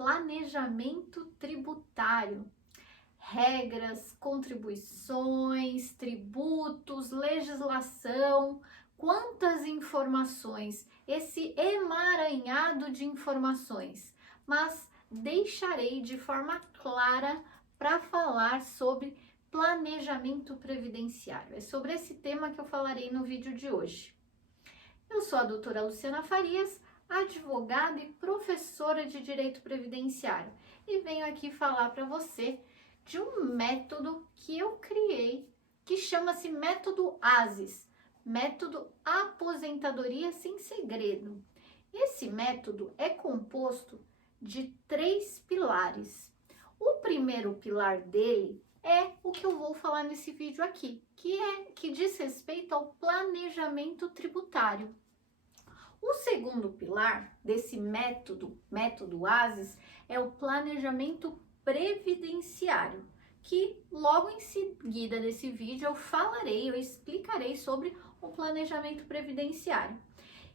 planejamento tributário. Regras, contribuições, tributos, legislação, quantas informações, esse emaranhado de informações, mas deixarei de forma clara para falar sobre planejamento previdenciário. É sobre esse tema que eu falarei no vídeo de hoje. Eu sou a doutora Luciana Farias, advogada e professora de Direito Previdenciário, e venho aqui falar para você de um método que eu criei, que chama-se método ASES, método Aposentadoria Sem Segredo. Esse método é composto de 3 pilares. O primeiro pilar dele é o que eu vou falar nesse vídeo aqui, que diz respeito ao planejamento tributário. O segundo pilar desse método ASES, é o planejamento previdenciário, que logo em seguida desse vídeo eu explicarei sobre o planejamento previdenciário.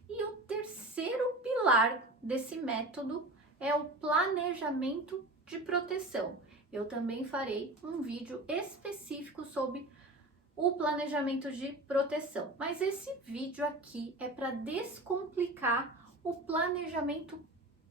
E o terceiro pilar desse método é o planejamento de proteção. Eu também farei um vídeo específico sobre o planejamento de proteção, mas esse vídeo aqui é para descomplicar o planejamento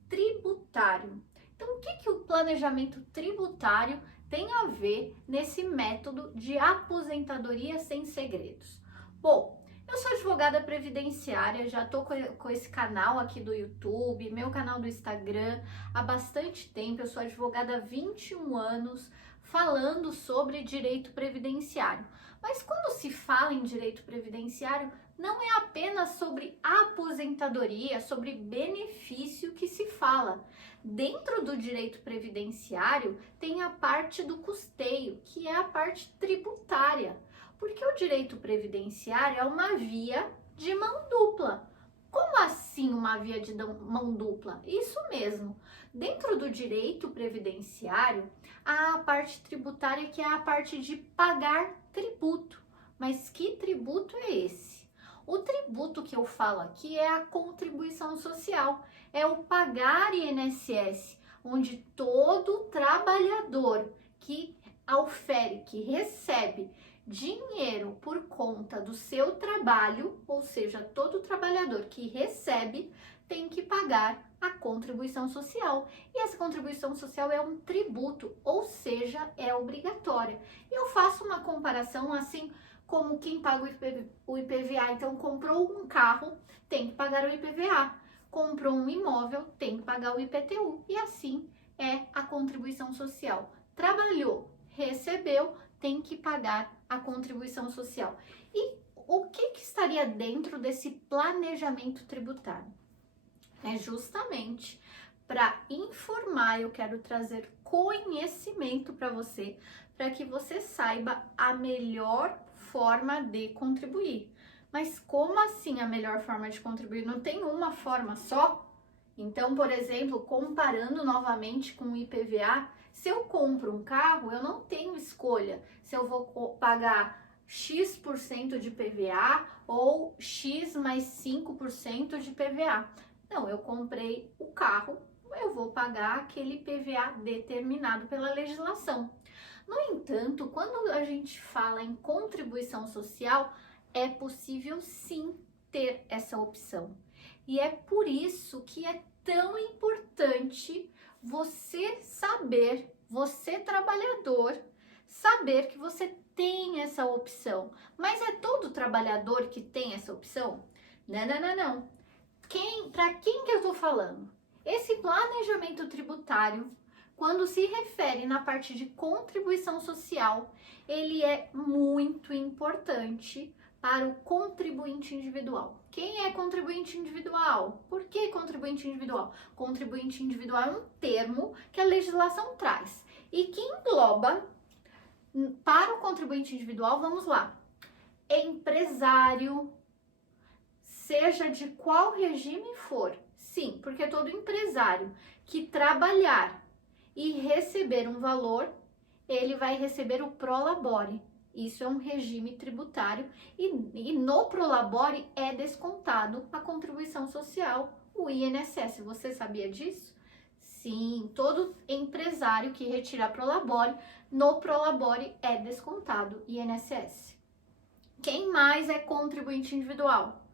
tributário. Então, o que o planejamento tributário tem a ver nesse método de aposentadoria sem segredos? Bom, eu sou advogada previdenciária, já estou com esse canal aqui do YouTube, meu canal do Instagram há bastante tempo. Eu sou advogada há 21 anos falando sobre direito previdenciário. Mas quando se fala em direito previdenciário, não é apenas sobre aposentadoria, sobre benefício que se fala. Dentro do direito previdenciário tem a parte do custeio, que é a parte tributária. Porque o direito previdenciário é uma via de mão dupla. Como assim uma via de mão dupla? Isso mesmo. Dentro do direito previdenciário, há a parte tributária, que é a parte de pagar tributo. Mas que tributo é esse? O tributo que eu falo aqui é a contribuição social, é o pagar INSS, onde todo trabalhador que recebe dinheiro por conta do seu trabalho, ou seja, todo trabalhador que recebe tem que pagar a contribuição social. E essa contribuição social é um tributo, ou seja, é obrigatória. E eu faço uma comparação assim como quem paga o IPVA. Então, comprou um carro, tem que pagar o IPVA. Comprou um imóvel, tem que pagar o IPTU. E assim é a contribuição social. Trabalhou, recebeu, tem que pagar a contribuição social. E o que estaria dentro desse planejamento tributário? É justamente para informar, eu quero trazer conhecimento para você, para que você saiba a melhor forma de contribuir. Mas como assim a melhor forma de contribuir? Não tem uma forma só? Então, por exemplo, comparando novamente com o IPVA, se eu compro um carro, eu não tenho escolha se eu vou pagar X% de PVA ou X mais 5% de PVA. Não, eu comprei o carro, eu vou pagar aquele PVA determinado pela legislação. No entanto, quando a gente fala em contribuição social, é possível sim ter essa opção. E é por isso que é tão importante você saber, você trabalhador, saber que você tem essa opção. Mas é todo trabalhador que tem essa opção? Não. Para quem que eu estou falando? Esse planejamento tributário, quando se refere na parte de contribuição social, ele é muito importante para o contribuinte individual. Quem é contribuinte individual? Por que contribuinte individual? Contribuinte individual é um termo que a legislação traz e que engloba, para o contribuinte individual, vamos lá, empresário, seja de qual regime for. Sim, porque todo empresário que trabalhar e receber um valor, ele vai receber o prolabore. Isso é um regime tributário e no prolabore é descontado a contribuição social, o INSS. Você sabia disso? Sim, todo empresário que retirar Prolabore, no Prolabore é descontado INSS. Quem mais é contribuinte individual?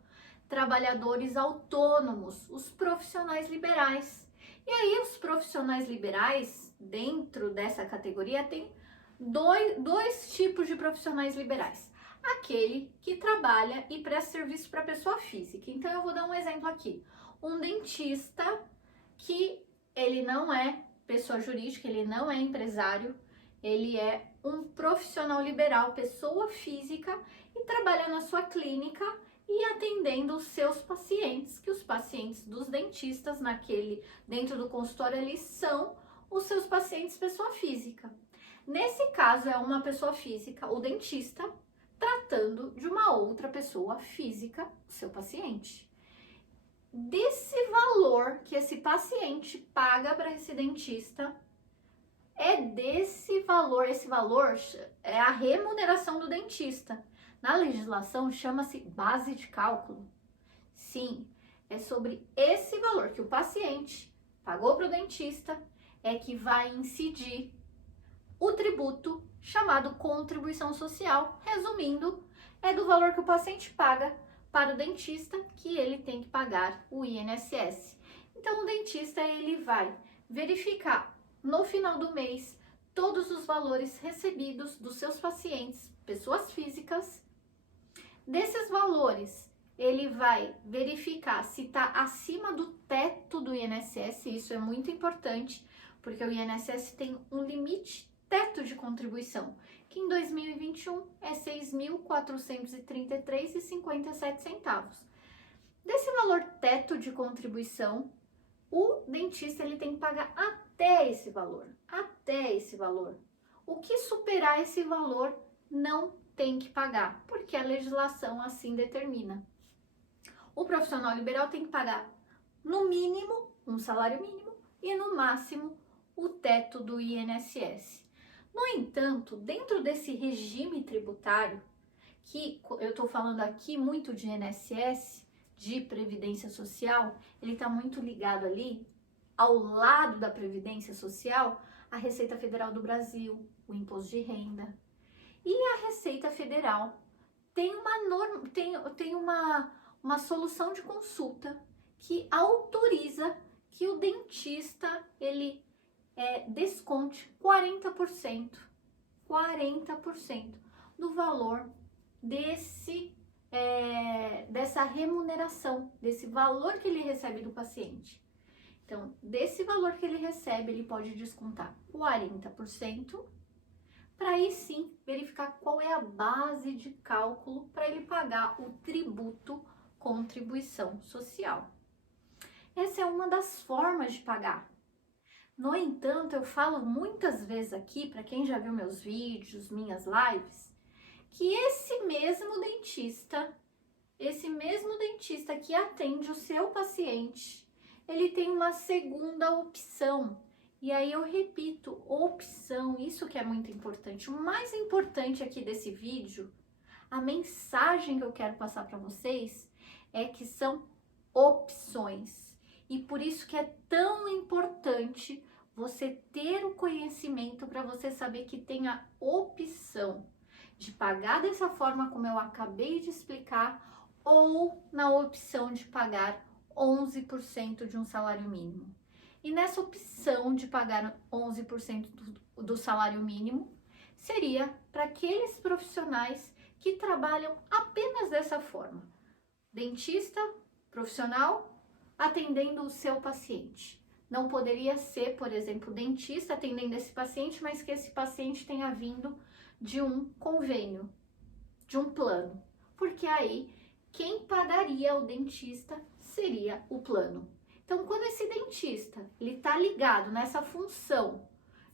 Trabalhadores autônomos, os profissionais liberais. E aí, os profissionais liberais, dentro dessa categoria, tem dois tipos de profissionais liberais. Aquele que trabalha e presta serviço para pessoa física. Então, eu vou dar um exemplo aqui. Um dentista que ele não é pessoa jurídica, ele não é empresário, ele é um profissional liberal, pessoa física, e trabalha na sua clínica e atendendo os seus pacientes, que os pacientes dos dentistas dentro do consultório ali são os seus pacientes pessoa física. Nesse caso é uma pessoa física, o dentista, tratando de uma outra pessoa física, o seu paciente. Desse valor que esse paciente paga para esse dentista, esse valor é a remuneração do dentista. Na legislação chama-se base de cálculo. Sim, é sobre esse valor que o paciente pagou para o dentista é que vai incidir o tributo chamado contribuição social. Resumindo, é do valor que o paciente paga para o dentista que ele tem que pagar o INSS. Então, o dentista ele vai verificar no final do mês todos os valores recebidos dos seus pacientes, pessoas físicas. Desses valores, ele vai verificar se está acima do teto do INSS. Isso é muito importante, porque o INSS tem um limite teto de contribuição, que em 2021 é R$ 6.433,57. Desse valor teto de contribuição, o dentista ele tem que pagar até esse valor. O que superar esse valor não tem que pagar, porque a legislação assim determina. O profissional liberal tem que pagar no mínimo um salário mínimo e no máximo o teto do INSS. No entanto, dentro desse regime tributário, que eu estou falando aqui muito de INSS, de Previdência Social, ele está muito ligado ali, ao lado da Previdência Social, a Receita Federal do Brasil, o Imposto de Renda. E a Receita Federal tem uma solução de consulta que autoriza que o dentista ele desconte 40% do valor dessa remuneração, desse valor que ele recebe do paciente. Então, desse valor que ele recebe, ele pode descontar 40%, para aí sim verificar qual é a base de cálculo para ele pagar o tributo contribuição social. Essa é uma das formas de pagar. No entanto, eu falo muitas vezes aqui, para quem já viu meus vídeos, minhas lives, que esse mesmo dentista que atende o seu paciente, ele tem uma segunda opção. E aí eu repito, opção, isso que é muito importante. O mais importante aqui desse vídeo, a mensagem que eu quero passar para vocês é que são opções. E por isso que é tão importante você ter o conhecimento para você saber que tem a opção de pagar dessa forma como eu acabei de explicar ou na opção de pagar 11% de um salário mínimo. E nessa opção de pagar 11% do salário mínimo, seria para aqueles profissionais que trabalham apenas dessa forma. Dentista, profissional, atendendo o seu paciente. Não poderia ser, por exemplo, dentista atendendo esse paciente, mas que esse paciente tenha vindo de um convênio, de um plano. Porque aí, quem pagaria o dentista seria o plano. Então, quando esse dentista ele está ligado nessa função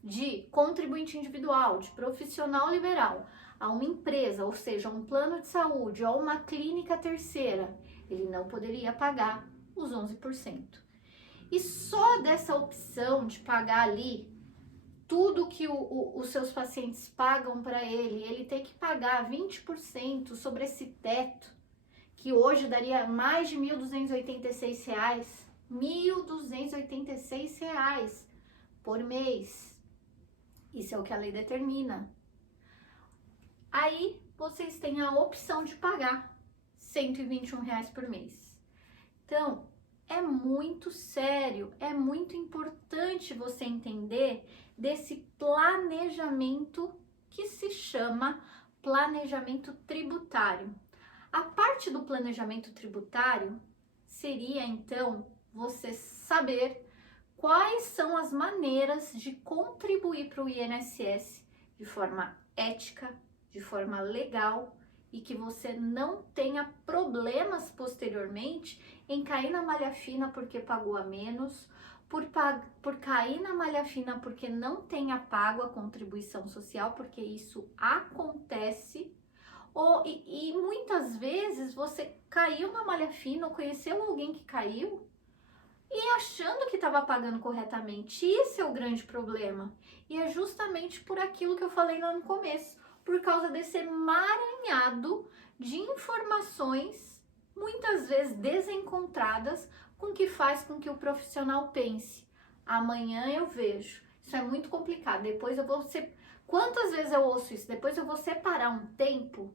de contribuinte individual, de profissional liberal, a uma empresa, ou seja, um plano de saúde ou uma clínica terceira, ele não poderia pagar os 11%. E só dessa opção de pagar ali tudo que os seus pacientes pagam para ele tem que pagar 20% sobre esse teto, que hoje daria mais de R$ 1.286. R$ 1.286 por mês. Isso é o que a lei determina. Aí vocês têm a opção de pagar R$ 121 por mês. Então, é muito sério, é muito importante você entender desse planejamento que se chama planejamento tributário. A parte do planejamento tributário seria, então, você saber quais são as maneiras de contribuir para o INSS de forma ética, de forma legal e que você não tenha problemas posteriormente em cair na malha fina porque pagou a menos, por cair na malha fina porque não tenha pago a contribuição social, porque isso acontece. E muitas vezes você caiu na malha fina ou conheceu alguém que caiu e achando que estava pagando corretamente. Esse é o grande problema. E é justamente por aquilo que eu falei lá no começo, por causa desse emaranhado de informações, muitas vezes desencontradas, com que faz com que o profissional pense: amanhã eu vejo. Isso é muito complicado. Depois eu vou Quantas vezes eu ouço isso? Depois eu vou separar um tempo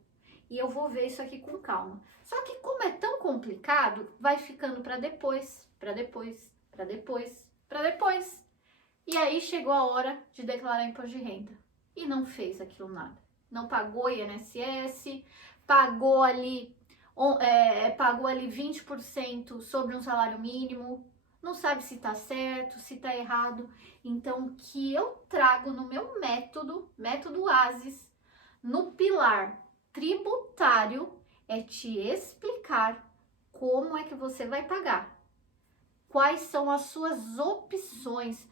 e eu vou ver isso aqui com calma. Só que como é tão complicado, vai ficando para depois, para depois, para depois, para depois. E aí chegou a hora de declarar imposto de renda e não fez aquilo nada. Não pagou INSS, pagou ali 20% sobre um salário mínimo, não sabe se tá certo, se tá errado. Então, o que eu trago no meu método ASES, no pilar tributário, é te explicar como é que você vai pagar, quais são as suas opções,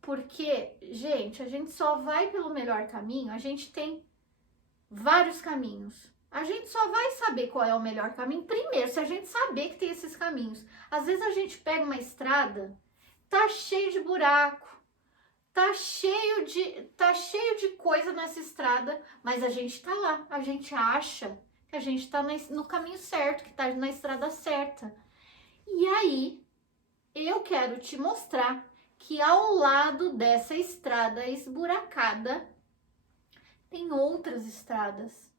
porque, gente, a gente só vai pelo melhor caminho, a gente tem vários caminhos. A gente só vai saber qual é o melhor caminho primeiro se a gente saber que tem esses caminhos. Às vezes a gente pega uma estrada, tá cheio de buraco, tá cheio de coisa nessa estrada, mas a gente tá lá, a gente acha que a gente tá no caminho certo, que tá na estrada certa. E aí, eu quero te mostrar que ao lado dessa estrada esburacada, tem outras estradas.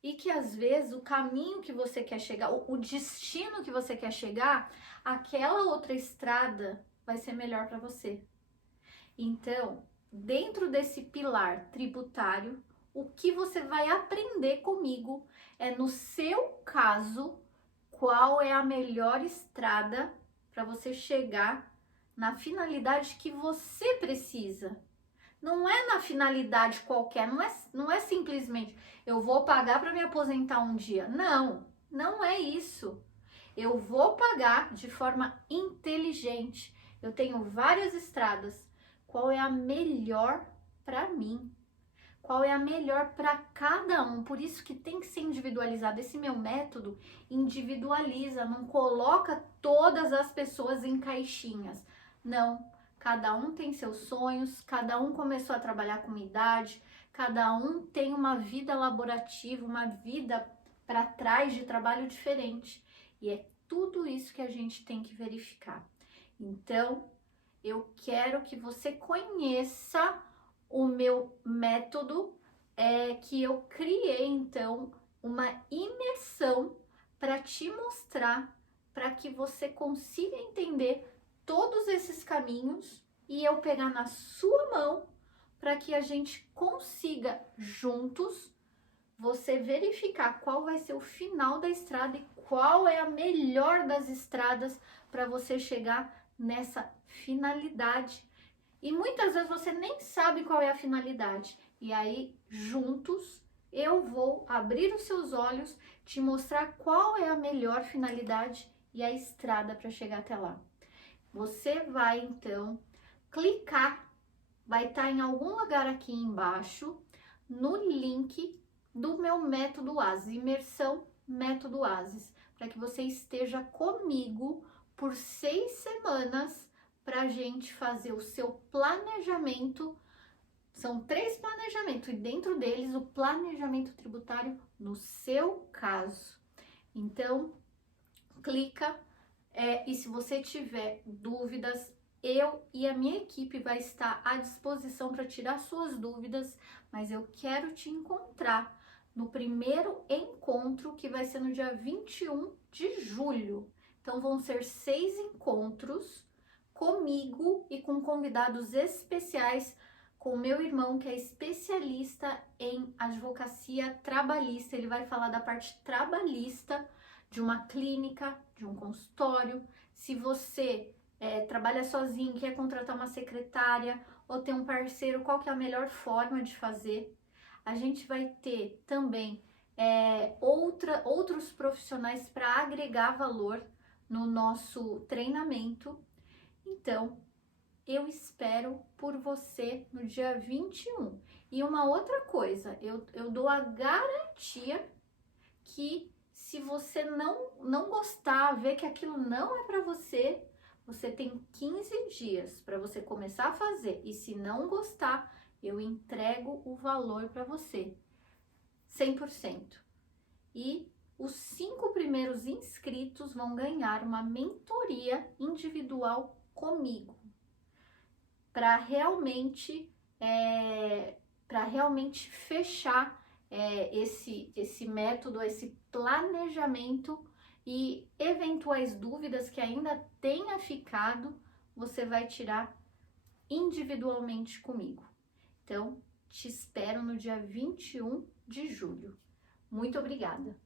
E que às vezes o caminho que você quer chegar, o destino que você quer chegar, aquela outra estrada vai ser melhor para você. Então, dentro desse pilar tributário, o que você vai aprender comigo é, no seu caso, qual é a melhor estrada para você chegar na finalidade que você precisa. Não é na finalidade qualquer, não é simplesmente eu vou pagar para me aposentar um dia. Não, não é isso. Eu vou pagar de forma inteligente. Eu tenho várias estradas. Qual é a melhor para mim? Qual é a melhor para cada um? Por isso que tem que ser individualizado. Esse meu método individualiza, não coloca todas as pessoas em caixinhas. Não. Cada um tem seus sonhos, cada um começou a trabalhar com uma idade, cada um tem uma vida laborativa, uma vida para trás de trabalho diferente. E é tudo isso que a gente tem que verificar. Então, eu quero que você conheça o meu método, que eu criei, então, uma imersão para te mostrar, para que você consiga entender todos esses caminhos e eu pegar na sua mão para que a gente consiga juntos você verificar qual vai ser o final da estrada e qual é a melhor das estradas para você chegar nessa finalidade. E muitas vezes você nem sabe qual é a finalidade. E aí, juntos, eu vou abrir os seus olhos, te mostrar qual é a melhor finalidade e a estrada para chegar até lá. Você vai então clicar, vai estar em algum lugar aqui embaixo, no link do meu método ASES, imersão método ASES, para que você esteja comigo por 6 semanas para a gente fazer o seu planejamento. São 3 planejamentos e dentro deles o planejamento tributário no seu caso. Então, clica. E se você tiver dúvidas, eu e a minha equipe vai estar à disposição para tirar suas dúvidas, mas eu quero te encontrar no primeiro encontro, que vai ser no dia 21 de julho. Então vão ser 6 encontros comigo e com convidados especiais, com o meu irmão, que é especialista em advocacia trabalhista. Ele vai falar da parte trabalhista de uma clínica, de um consultório. Se você trabalha sozinho, quer contratar uma secretária ou ter um parceiro, qual que é a melhor forma de fazer? A gente vai ter também outros profissionais para agregar valor no nosso treinamento. Então, eu espero por você no dia 21. E uma outra coisa, eu dou a garantia que se você não gostar, ver que aquilo não é para você, você tem 15 dias para você começar a fazer. E se não gostar, eu entrego o valor para você, 100%. E os 5 primeiros inscritos vão ganhar uma mentoria individual comigo, para realmente fechar esse método, esse planejamento, e eventuais dúvidas que ainda tenha ficado, você vai tirar individualmente comigo. Então, te espero no dia 21 de julho. Muito obrigada!